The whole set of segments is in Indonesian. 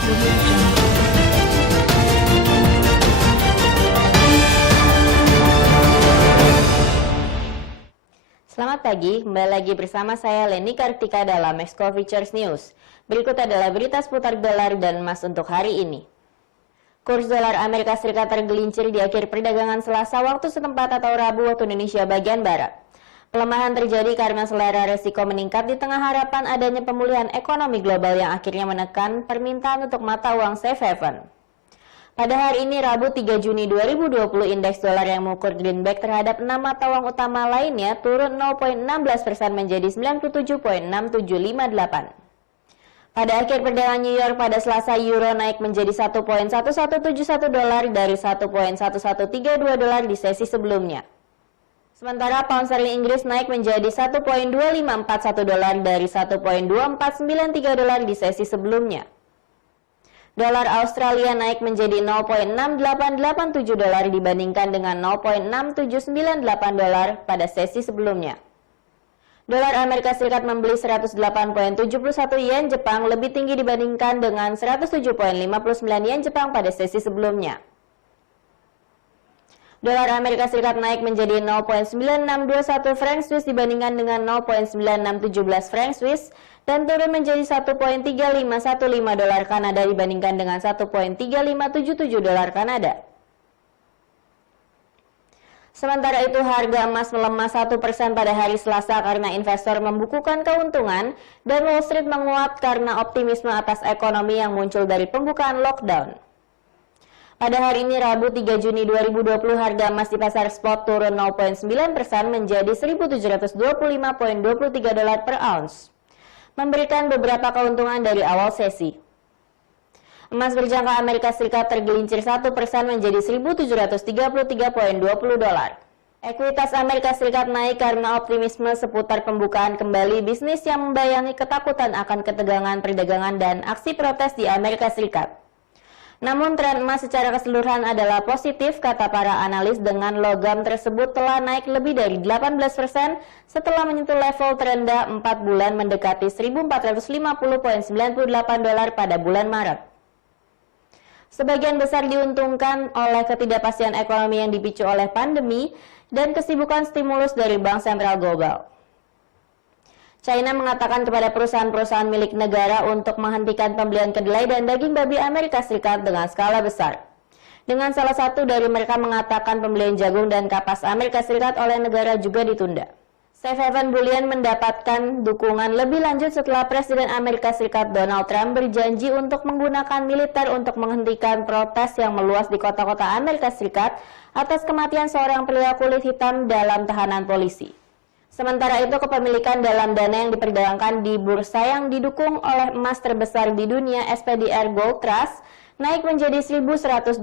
Selamat pagi, kembali lagi bersama saya Leni Kartika dalam Exco Features News. Berikut adalah berita seputar dolar dan emas untuk hari ini. Kurs dolar Amerika Serikat tergelincir di akhir perdagangan Selasa waktu setempat atau Rabu waktu Indonesia bagian Barat. Pelemahan terjadi karena selera resiko meningkat di tengah harapan adanya pemulihan ekonomi global yang akhirnya menekan permintaan untuk mata uang safe haven. Pada hari ini Rabu 3 Juni 2020, indeks dolar yang mengukur greenback terhadap 6 mata uang utama lainnya turun 0,16% menjadi 97,6758. Pada akhir perdagangan New York pada Selasa, euro naik menjadi 1,1171 dolar dari 1,1132 dolar di sesi sebelumnya. Sementara pound sterling Inggris naik menjadi 1,2541 dolar dari 1,2493 dolar di sesi sebelumnya. Dolar Australia naik menjadi 0,6887 dolar dibandingkan dengan 0,6798 dolar pada sesi sebelumnya. Dolar Amerika Serikat membeli 108,71 yen Jepang lebih tinggi dibandingkan dengan 107,59 yen Jepang pada sesi sebelumnya. Dolar Amerika Serikat naik menjadi 0,9621 franc Swiss dibandingkan dengan 0,9617 franc Swiss dan turun menjadi 1,3515 dolar Kanada dibandingkan dengan 1,3577 dolar Kanada. Sementara itu, harga emas melemah 1% pada hari Selasa karena investor membukukan keuntungan dan Wall Street menguat karena optimisme atas ekonomi yang muncul dari pembukaan lockdown. Pada hari ini Rabu 3 Juni 2020, harga emas di pasar spot turun 0,9% menjadi 1.725,23 dolar per ounce, memberikan beberapa keuntungan dari awal sesi. Emas berjangka Amerika Serikat tergelincir 1% menjadi 1.733,20 dolar. Ekuitas Amerika Serikat naik karena optimisme seputar pembukaan kembali bisnis yang membayangi ketakutan akan ketegangan perdagangan dan aksi protes di Amerika Serikat. Namun tren emas secara keseluruhan adalah positif, kata para analis, dengan logam tersebut telah naik lebih dari 18% setelah menyentuh level terendah 4 bulan mendekati 1.450,98 dolar pada bulan Maret. Sebagian besar diuntungkan oleh ketidakpastian ekonomi yang dipicu oleh pandemi dan kesibukan stimulus dari bank sentral global. China mengatakan kepada perusahaan-perusahaan milik negara untuk menghentikan pembelian kedelai dan daging babi Amerika Serikat dengan skala besar. Dengan salah satu dari mereka mengatakan pembelian jagung dan kapas Amerika Serikat oleh negara juga ditunda. Safe haven bullion mendapatkan dukungan lebih lanjut setelah Presiden Amerika Serikat Donald Trump berjanji untuk menggunakan militer untuk menghentikan protes yang meluas di kota-kota Amerika Serikat atas kematian seorang pria kulit hitam dalam tahanan polisi. Sementara itu, kepemilikan dalam dana yang diperdagangkan di bursa yang didukung oleh emas terbesar di dunia, SPDR Gold Trust, naik menjadi 1.128,40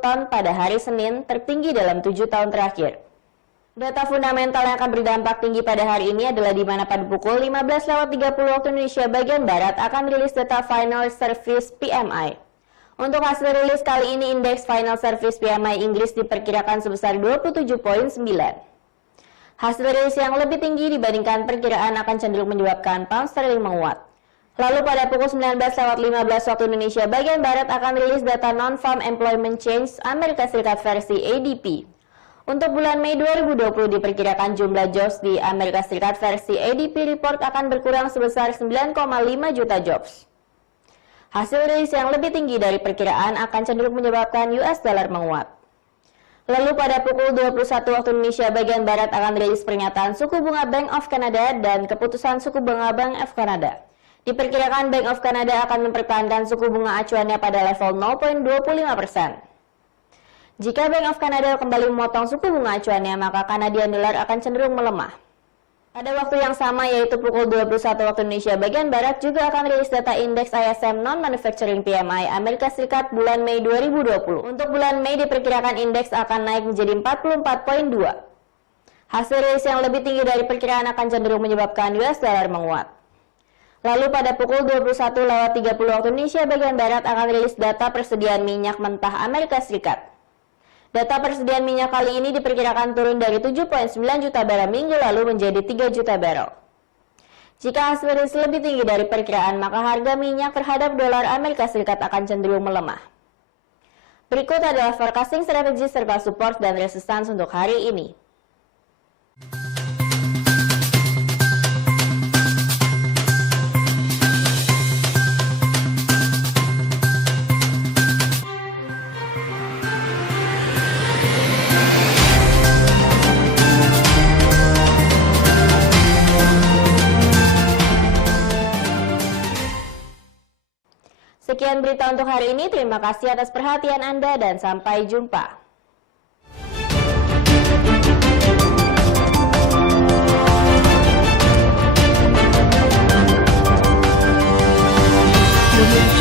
ton pada hari Senin, tertinggi dalam 7 tahun terakhir. Data fundamental yang akan berdampak tinggi pada hari ini adalah di mana pada pukul 15.30 waktu Indonesia bagian Barat akan rilis data Final Service PMI. Untuk hasil rilis kali ini, indeks Final Service PMI Inggris diperkirakan sebesar 27,9. Hasil rilis yang lebih tinggi dibandingkan perkiraan akan cenderung menyebabkan pound sterling menguat. Lalu pada pukul 19.15 waktu Indonesia bagian Barat akan rilis data Non-Farm Employment Change Amerika Serikat versi ADP. Untuk bulan Mei 2020 diperkirakan jumlah jobs di Amerika Serikat versi ADP report akan berkurang sebesar 9,5 juta jobs. Hasil rilis yang lebih tinggi dari perkiraan akan cenderung menyebabkan US dollar menguat. Lalu pada pukul 21 waktu Indonesia bagian Barat akan rilis pernyataan suku bunga Bank of Canada dan keputusan suku bunga Bank of Canada. Diperkirakan Bank of Canada akan mempertahankan suku bunga acuannya pada level 0,25%. Jika Bank of Canada kembali memotong suku bunga acuannya, maka Canadian dollar akan cenderung melemah. Pada waktu yang sama, yaitu pukul 21 waktu Indonesia bagian Barat, juga akan rilis data indeks ISM Non-Manufacturing PMI Amerika Serikat bulan Mei 2020. Untuk bulan Mei diperkirakan indeks akan naik menjadi 44,2. Hasil rilis yang lebih tinggi dari perkiraan akan cenderung menyebabkan US dollar menguat. Lalu pada pukul 21.30 waktu Indonesia bagian Barat akan rilis data persediaan minyak mentah Amerika Serikat. Data persediaan minyak kali ini diperkirakan turun dari 7,9 juta barel minggu lalu menjadi 3 juta barel. Jika hasil rilis lebih tinggi dari perkiraan, maka harga minyak terhadap dolar Amerika Serikat akan cenderung melemah. Berikut adalah forecasting strategi serta support dan resistance untuk hari ini. Sekian berita untuk hari ini, terima kasih atas perhatian Anda dan sampai jumpa. Thank you.